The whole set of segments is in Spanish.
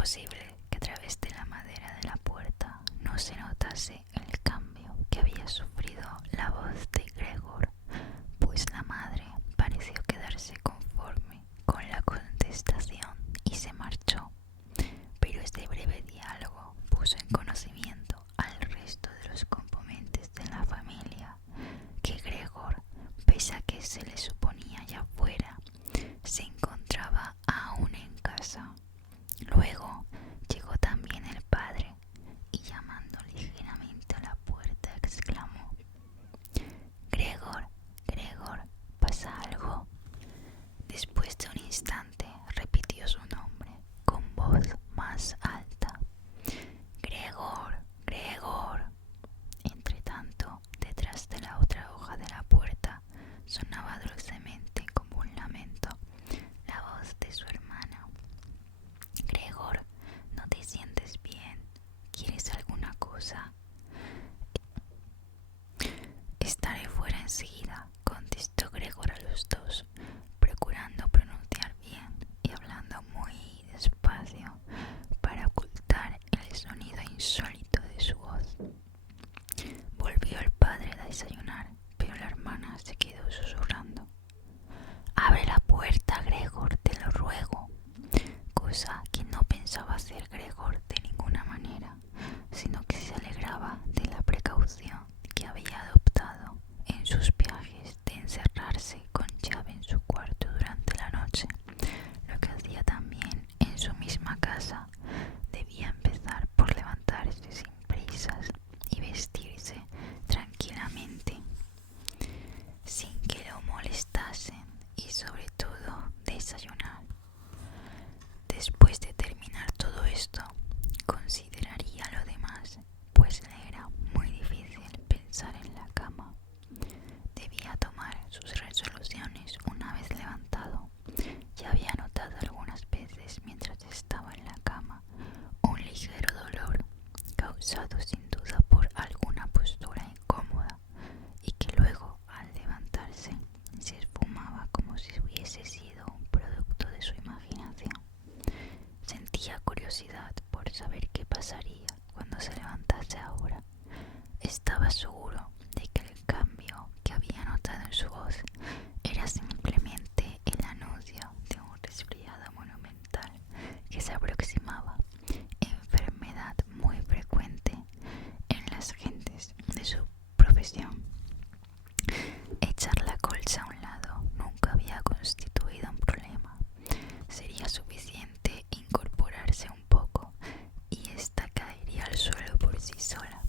posible que a través de la madera de la puerta no se notase el cambio que había sufrido la voz de Gregor, pues la madre pareció quedarse conforme con la contestación y se marchó. Pero este breve diálogo puso en conocimiento al resto de los componentes de la familia que Gregor, pese a que se le suponía ya fuera, se encontraba aún en casa. Luego llegó también el padre y, llamando ligeramente a la puerta, exclamó: «Gregor, Gregor, ¿pasa algo?». Después de un instante repitió su nombre con voz más alta: «Gregor, Gregor». Entretanto, detrás de la otra hoja de la puerta sonaba dulcemente, como un lamento, la voz de su hermana: «Gregor, ¿no te sientes bien? ¿Quieres alguna cosa?». «Estaré fuera enseguida», contestó Gregor a los dos, procurando pronunciar bien y hablando muy despacio para ocultar el sonido insólito de su voz. Volvió el padre a desayunar, pero la hermana se quedó susurrando: «Abre la puerta, Gregor, te lo ruego», cosa que no pensaba hacer Gregor de ninguna manera, sino que se alegraba de la precaución que había adoptado en sus viajes de encerrarse con llave en su cuarto durante la noche, lo que hacía también en su misma casa. Debía empezar por levantarse sin prisas y vestirse tranquilamente, sin que lo molestasen, y sobre todo desayunar. Después de terminar todo esto, consideraría lo demás, pues le era muy difícil pensar en la cama. Debía tomar sus resoluciones una vez levantado. Ya había notado algunas veces, mientras estaba en la cama, un ligero dolor, causado sin duda por alguna postura incómoda, y que luego, al levantarse, se esfumaba como si hubiese sido un producto de su imaginación. Sentía curiosidad por saber qué pasaría cuando se levantase ahora. Estaba seguro de que el cambio que había notado en su voz era simplemente el anuncio de un resfriado monumental que se aproximaba, enfermedad muy frecuente en las gentes de su profesión. Echar la colcha a un lado nunca había constituido un problema. Sería suficiente incorporarse un poco y ésta caería al suelo por sí sola.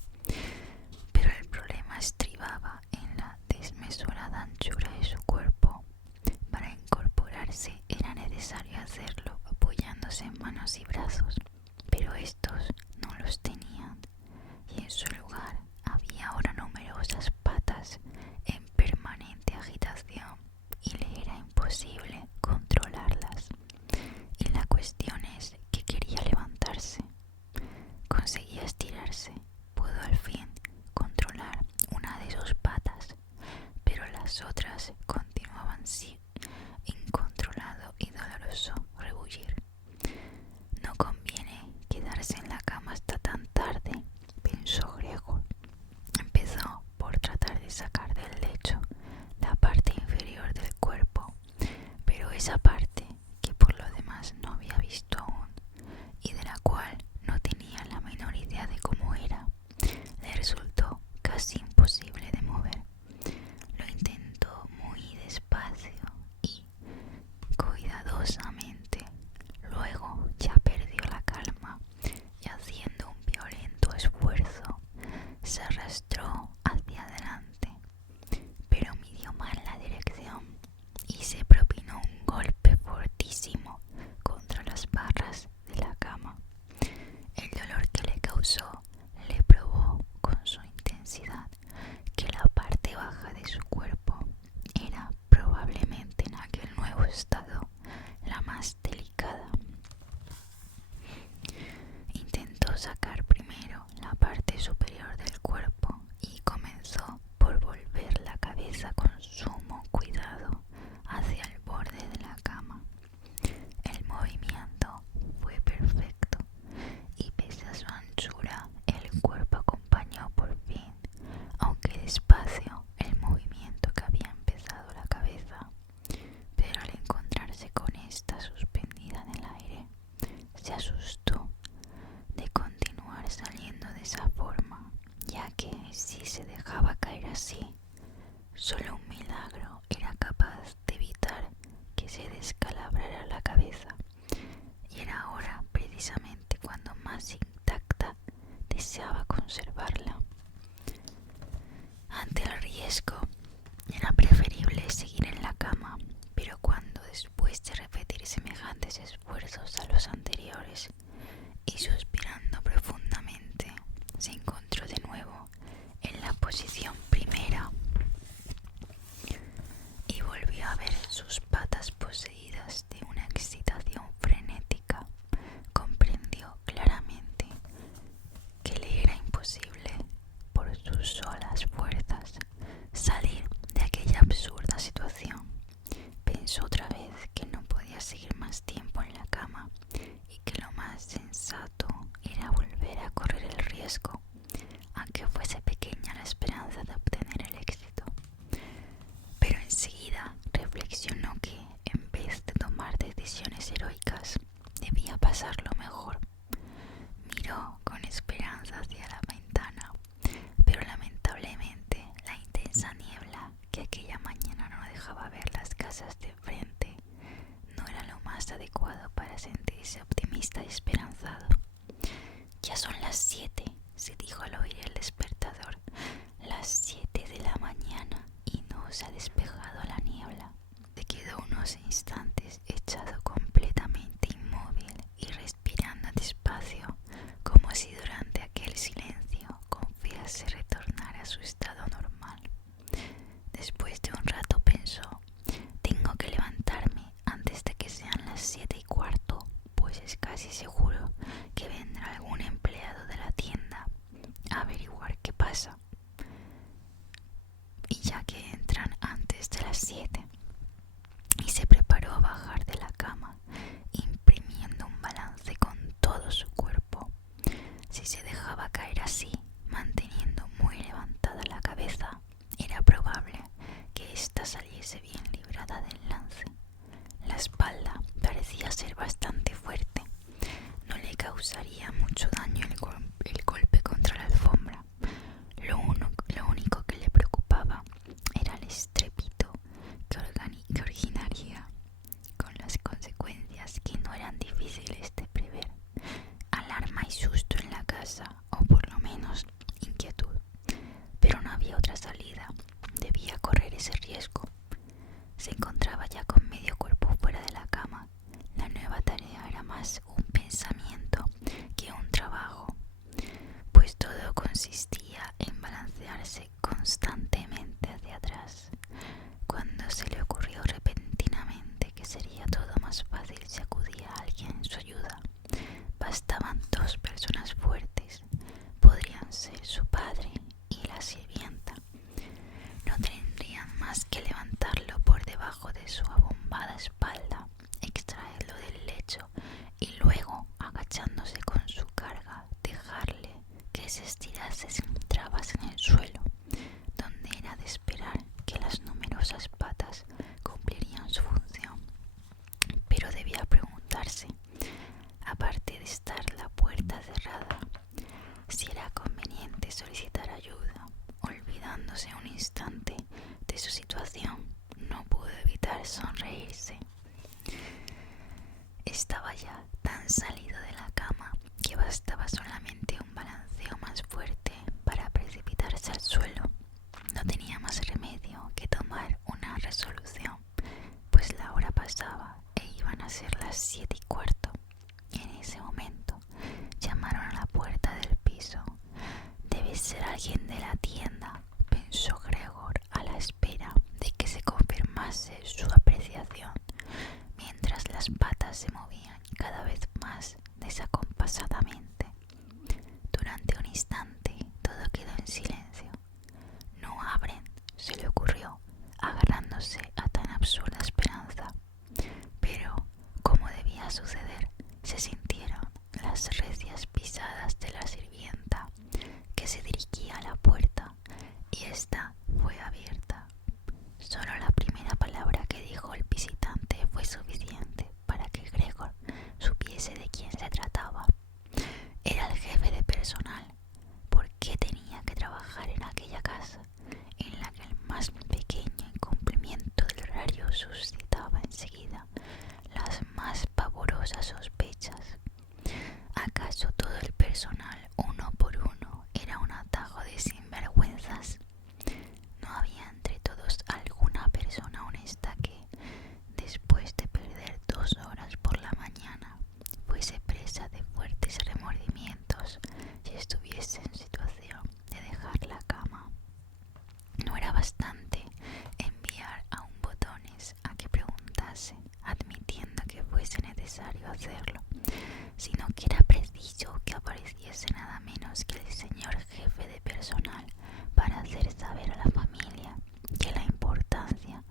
Pero el problema estribaba en la desmesurada anchura de su cuerpo. Para incorporarse era necesario hacerlo apoyándose en manos y precisamente cuando más intacta deseaba conservarla. Ante el riesgo, era preferible seguir en la cama, pero cuando después de repetir semejantes esfuerzos a los anteriores y suspirando profundamente, se encontró de nuevo en la posición primera y volvió a ver sus patas poseídas de una excitación frenética, comprendió claramente que le era imposible, por sus solas fuerzas, salir de aquella absurda situación. Pensó otra vez que no podía seguir más tiempo en la cama y que lo más sensato era volver a correr el riesgo, aunque fuese pequeña la esperanza de obtener el éxito. Pero enseguida reflexionó que, en vez de tomar decisiones heroicas, debía pasarlo mejor. Miró con esperanza hacia la ventana, pero lamentablemente la intensa niebla que aquella mañana no dejaba ver las casas de frente no era lo más adecuado para sentirse optimista y esperanzado. Ya son las 7, se dijo al oír el despertador. Las 7 de la mañana y no se ha despejado la niebla. Se quedó unos instantes echado completamente inmóvil y respirando despacio, como si durante aquel silencio confiase retornar a su estado normal. Después de un rato pensó: tengo que levantarme antes de que sean las 7:15, pues es casi seguro que vendrá algún empleado de la tienda a averiguar qué pasa, y ya que entran antes de las 7. Y se preparó a bajar de la cama, imprimiendo un balance con todo su cuerpo. Si se dejaba caer así, manteniendo muy levantada la cabeza, era probable que ésta saliese bien librada del lance. La espalda parecía ser bastante fuerte. No le causaría mucho daño el golpe contra la alfombra. Lo único que le preocupaba era el estrépito que originaría, con las consecuencias que no eran difíciles de prever: alarma y susto en la casa, o por lo menos inquietud. Pero no había otra salida, debía correr ese riesgo. Se encontraba ya con medio cuerpo fuera de la cama. La nueva tarea era más un pensamiento que un trabajo, pues todo consistía en balancearse constantemente hacia atrás. Cuando se le ocurrió repentinamente que sería todo más fácil si acudía a alguien en su ayuda, bastaban 2 personas fuertes. Podrían ser su padre y la sirvienta. No tendrían más que levantarlo por debajo de su abombada espalda, extraerlo del lecho y luego, agachándose con su carga, dejarle que se estirase sin trabas en el suelo, donde era de esperar que las numerosas patas cumplirían su función. Pero debía preguntarse, aparte de estar la puerta cerrada, si era conveniente solicitar ayuda. Olvidándose un instante de su situación, no pudo evitar sonreírse. Estaba ya tan salido de la cama que bastaba solamente un balanceo más fuerte para precipitarse al suelo. No tenía más remedio que tomar una resolución, pues la hora pasaba e iban a ser las 7:15. En ese momento llamaron a la puerta del piso. Debe ser alguien de la tienda, pensó Gregor, a la espera de que se confirmase su apreciación, mientras las patas se movían cada vez más desacompasadamente. Durante un instante todo quedó en silencio. No abren, se le ocurrió, agarrándose a tan absurda esperanza. Pero, como debía suceder, se sintieron las recias pisadas de la sirvienta, que se dirigía a la puerta, y ésta fue abierta. Solo la primera palabra que dijo el visitante fue suficiente para que Gregor supiese de quién se trataba. Era el jefe de personal. ¿Por qué tenía que trabajar en aquella casa, en la que el más pequeño incumplimiento del horario suscitaba enseguida las más pavorosas sospechas? menos que el señor jefe de personal para hacer saber a la familia que la importancia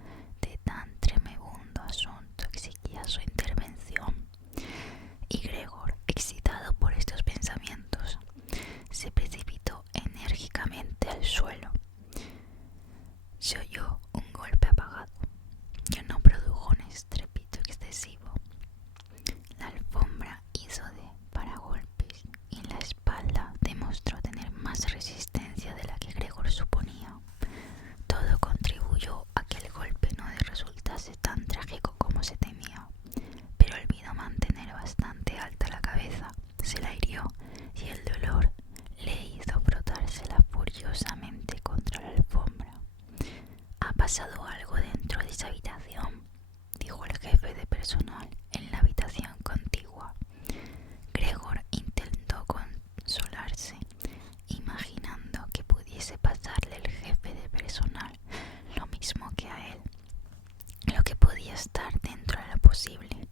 de tan tremebundo asunto exigía su intervención. Y Gregor, excitado por estos pensamientos, se precipitó enérgicamente al suelo. Se oyó un golpe apagado, que no produjo un estrépito excesivo. La alfombra hizo de paragolpes y la espalda demostró tener más resistencia de la que Gregor suponía. Todo contribuyó a que el golpe no le resultase tan trágico como se temía, pero olvidó mantener bastante alta la cabeza, se la hirió y el dolor le hizo frotársela furiosamente contra la alfombra. «¿Ha pasado algo dentro de esa habitación?», dijo el jefe de personal en la habitación contigua. Gregor intentó consolarse, imaginando que pudiese pasarle el jefe de personal lo mismo que a él, lo que podía estar dentro de lo posible,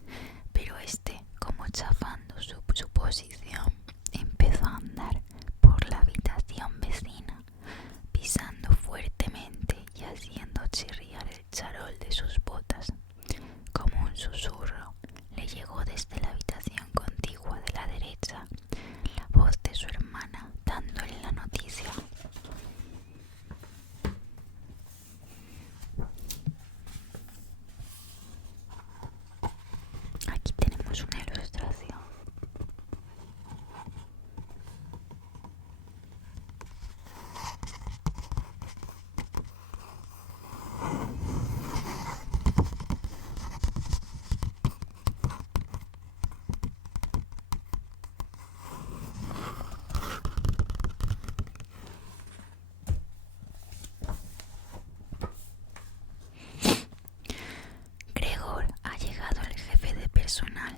pero este, como chafando su suposición, empezó a andar por la habitación vecina, pisando fuertemente y haciendo chirriar el charol de sus botas. Como un susurro le llegó desde la habitación contigua de la derecha la voz de su hermana dándole la noticia. Aquí tenemos una ilustración. Gregor, ha llegado el jefe de personal.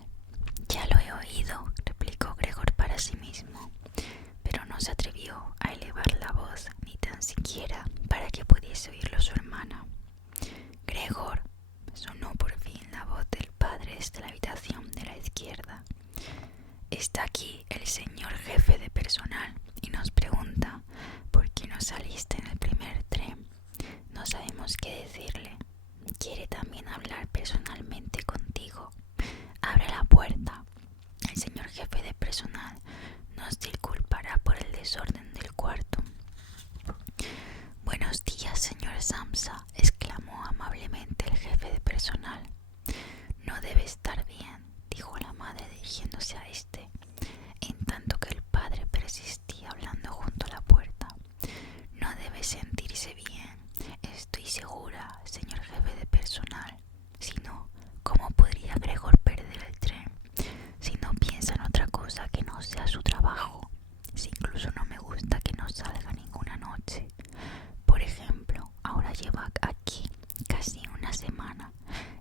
«Ya lo he oído», replicó Gregor para sí mismo, pero no se atrevió a elevar la voz ni tan siquiera para que pudiese oírlo su hermana. «Gregor», sonó por fin la voz del padre desde la habitación de la izquierda. «Está aquí el señor jefe de personal y nos pregunta por qué no saliste en el primer tren. No sabemos qué decirle. Quiere también hablar personalmente contigo. Abre la puerta. El señor jefe de personal nos disculpará por el desorden del cuarto». «Buenos días, señor Samsa», exclamó amablemente el jefe de personal. «No debe estar bien», dijo la madre dirigiéndose a este, en tanto que el padre persistía hablando junto a la puerta. «No debe sentirse bien, estoy segura, señor jefe de personal. Si no, ¿cómo podría Gregor perder el tren? Si no piensa en otra cosa que no sea su trabajo. Si incluso no me gusta que no salga ninguna noche. Por ejemplo, ahora lleva aquí casi una semana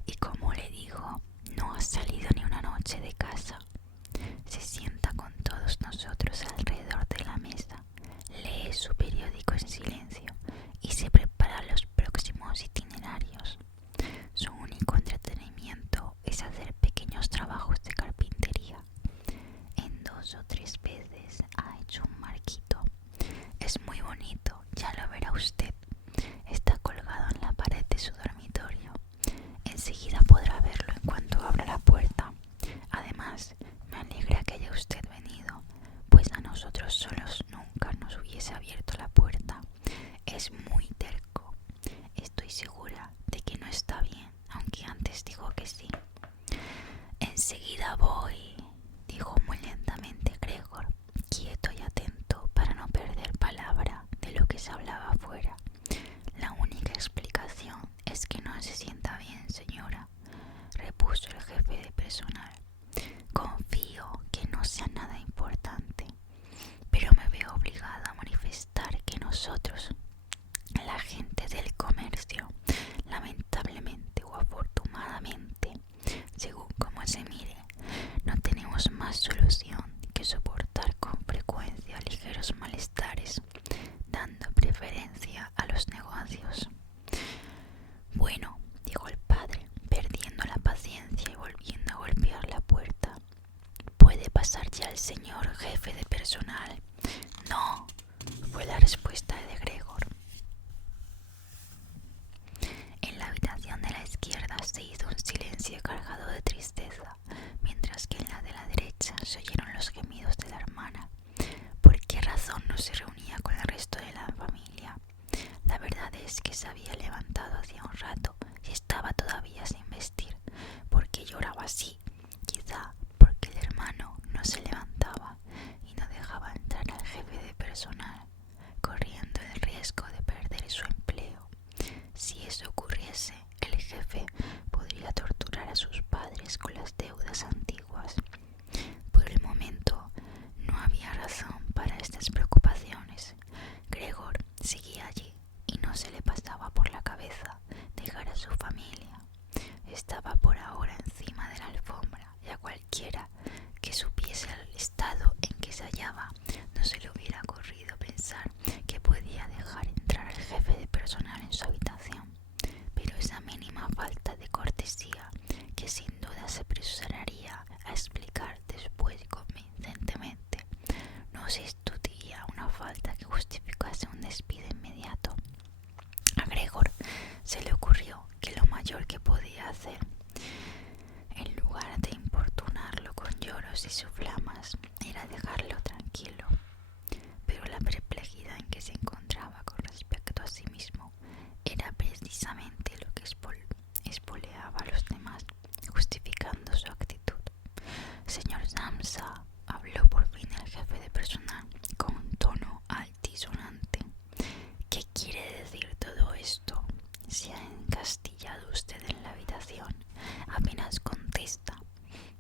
y, como le digo, no ha salido ni una noche de casa. Se sienta con todos nosotros alrededor de la mesa, lee su periódico en silencio y se prepara los próximos itinerarios. Su único entretenimiento es hacer pequeños trabajos de carpintería. En 2 o 3 veces ha hecho un marquito. Es muy bonito, ya lo verá usted. Está colgado en la pared de su dormitorio. Enseguida podrá verlo en cuanto abra la puerta. Además, me alegra que haya usted venido, pues a nosotros solos nunca nos hubiese abierto la puerta. Es muy terco. Estoy segura de que no está bien, aunque antes dijo que sí». «Enseguida voy», dijo muy lentamente Gregor, quieto y atento para no perder palabra de lo que se hablaba afuera. «La única explicación es que no se sienta bien, señora», repuso el jefe de personal. «Confío que no sea nada importante, pero me veo obligada a manifestar que nosotros, la gente del comercio, lamentablemente o afortunadamente, según como se mire, no tenemos más solución que soportar con frecuencia ligeros malestares, dando preferencia a los negocios». «Bueno», dijo el padre, perdiendo la paciencia y volviendo a golpear la puerta, «¿puede pasar ya el señor jefe de personal? No, fue la respuesta de Gregor. En la habitación de la izquierda se hizo un silencio cargado de tristeza, mientras que en la de la derecha se oyeron los gemidos de la hermana. ¿Por qué razón no se reunía con el resto de la familia? La verdad es que se había levantado hacía un rato y estaba todavía sin vestir. ¿Por qué lloraba así? Quizá porque el hermano no se levantaba y no dejaba entrar al jefe de personal, corriendo el riesgo de perder su empleo. Si eso ocurriese, el jefe podría torturar a sus padres con las deudas antiguas. Por el momento, no había razón para estas preocupaciones. Gregor seguía allí y no se le pasaba por la cabeza dejar a su familia. Estaba por ahora encima de la alfombra y a cualquiera que supiese el estado en que se hallaba no se le hubiera ocurrido pensar que podía dejar entrar al jefe de personal en su habitación. Pero esa mínima falta de cortesía, que sin duda se apresuraría a explicar después convincentemente, no constituía una falta que justificase un despido inmediato. A Gregor se le ocurrió que lo mayor que podía hacer, en lugar de importunarlo con lloros y suflamas, era dejarlo tranquilo. Pero la perplejidad en que se encontraba con respecto a sí mismo era precisamente lo que espoleaba a los demás, justificando su actitud. Señor Samsa, habló por fin el jefe de personal con un tono altisonante. ¿Qué quiere decir todo esto? ¿Se ha encastillado usted en la habitación? Apenas contesta.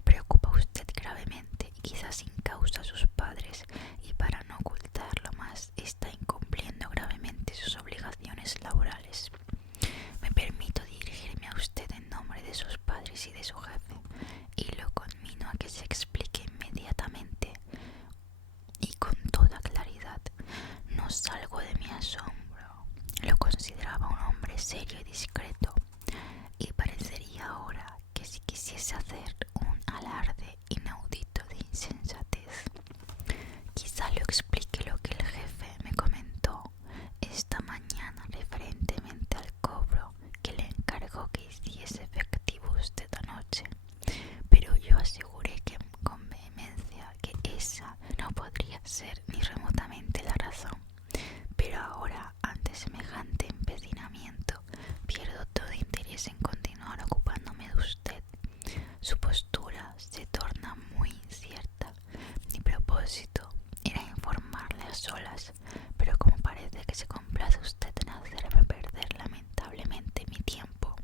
Preocupa usted gravemente y quizás sin causa a sus padres, y para no ocultarlo más está incumpliendo gravemente sus obligaciones laborales. Me permito dirigirme a usted en nombre de sus padres y de su jefe, y lo conmino a que se explique inmediatamente y con toda claridad. No salgo de mi asombro. Lo consideraba un hombre serio y discreto, y parecería ahora que si quisiese hacer un alarde inaudito de insensatez. Quizá lo explique lo que el jefe me comentó esta mañana referentemente al cobro que le encargó que hiciese efectivo usted anoche. Pero yo aseguré con vehemencia que esa no podría ser ni remotamente la razón. Pero ahora, ante semejante empecinamiento, pierdo todo interés en continuar ocupándome de usted. Su postura se torna muy incierta. Mi propósito era informarle a solas, pero como parece que se complace usted en hacerme perder lamentablemente mi tiempo,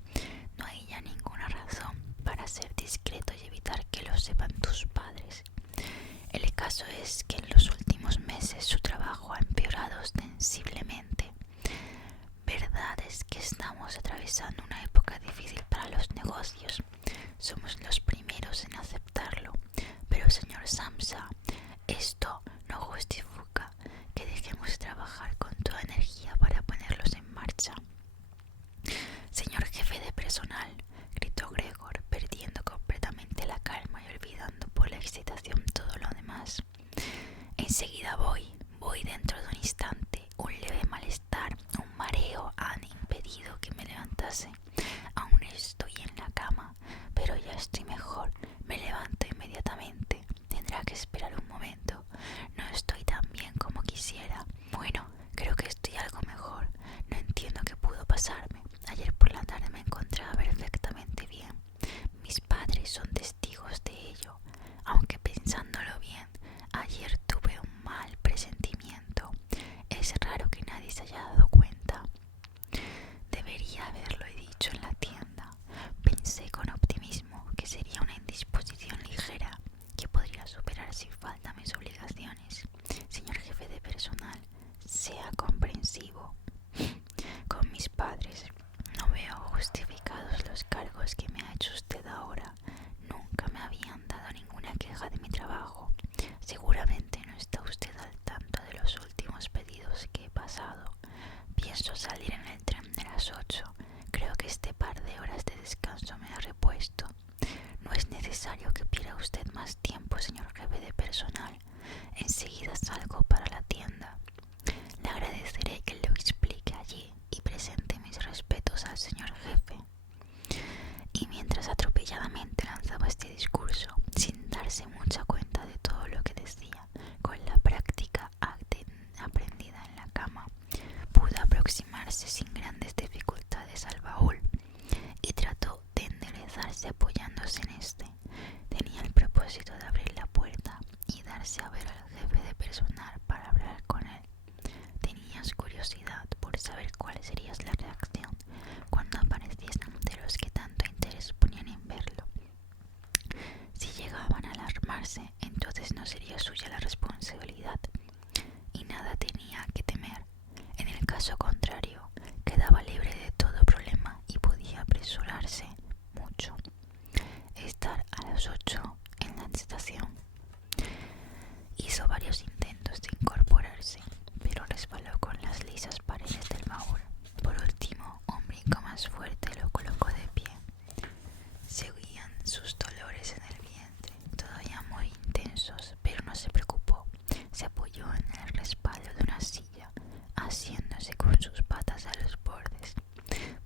no hay ya ninguna razón para ser discreto y evitar que lo sepan tus padres. El caso es que en los últimos meses su trabajo ha empeorado ostensiblemente. Verdad es que estamos atravesando una época difícil para los negocios. Somos los primeros en aceptarlo. Pero, señor Samsa, esto no justifica que dejemos de trabajar con toda energía para ponerlos en marcha. Señor jefe de personal, gritó Gregor, perdiendo completamente la calma y olvidando por la excitación todo lo demás. Enseguida voy dentro de un instante. Un leve malestar, un mareo han impedido que me levantase. Aún estoy en la cama, pero ya estoy mejor. Me levanto inmediatamente. Tendrá que esperar un momento. No estoy tan bien como quisiera. Bueno, creo que estoy algo mejor. No entiendo qué pudo pasarme. Ayer por la tarde me encontraba perfectamente bien. Mis padres son testigos de ello. Aunque pensándolo bien, ayer tuve un mal presentimiento. Es raro que nadie se haya dado cuenta. Debería haberlo dicho en la tienda. Pensé con optimismo que sería una indisposición ligera que podría superar sin falta mis obligaciones. Señor jefe de personal, sea comprensivo con mis padres. No veo justificados los cargos que me ha hecho usted ahora. Nunca me habían dado ninguna queja de mi trabajo. Seguramente no está usted al tanto de los últimos pedidos que he pasado. Pienso salir en el tren de las 8. Creo que este par de horas de descanso me ha repuesto. No es necesario que pierda usted más tiempo, señor jefe de personal. cuál sería la reacción cuando apareciesen de los que tanto interés ponían en verlo. Si llegaban a alarmarse, entonces no sería suya la responsabilidad y nada tenía que temer. En el caso contrario, quedaba libre de todo problema y podía apresurarse mucho. Estar a las 8 en la estación. Hizo varios intentos de incorporarse, pero resbaló con las lisas paredes del baúl. Por último, un brinco más fuerte lo colocó de pie. Seguían sus dolores en el vientre, todavía muy intensos, pero no se preocupó. Se apoyó en el respaldo de una silla, asiéndose con sus patas a los bordes.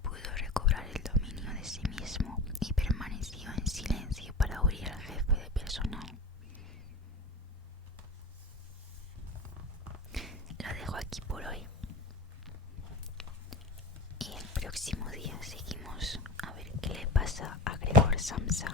Pudo recobrar el dominio de sí mismo y permaneció en silencio para oír al jefe de personal. Lo dejo aquí por hoy. Y el próximo día seguimos a ver qué le pasa a Gregor Samsa.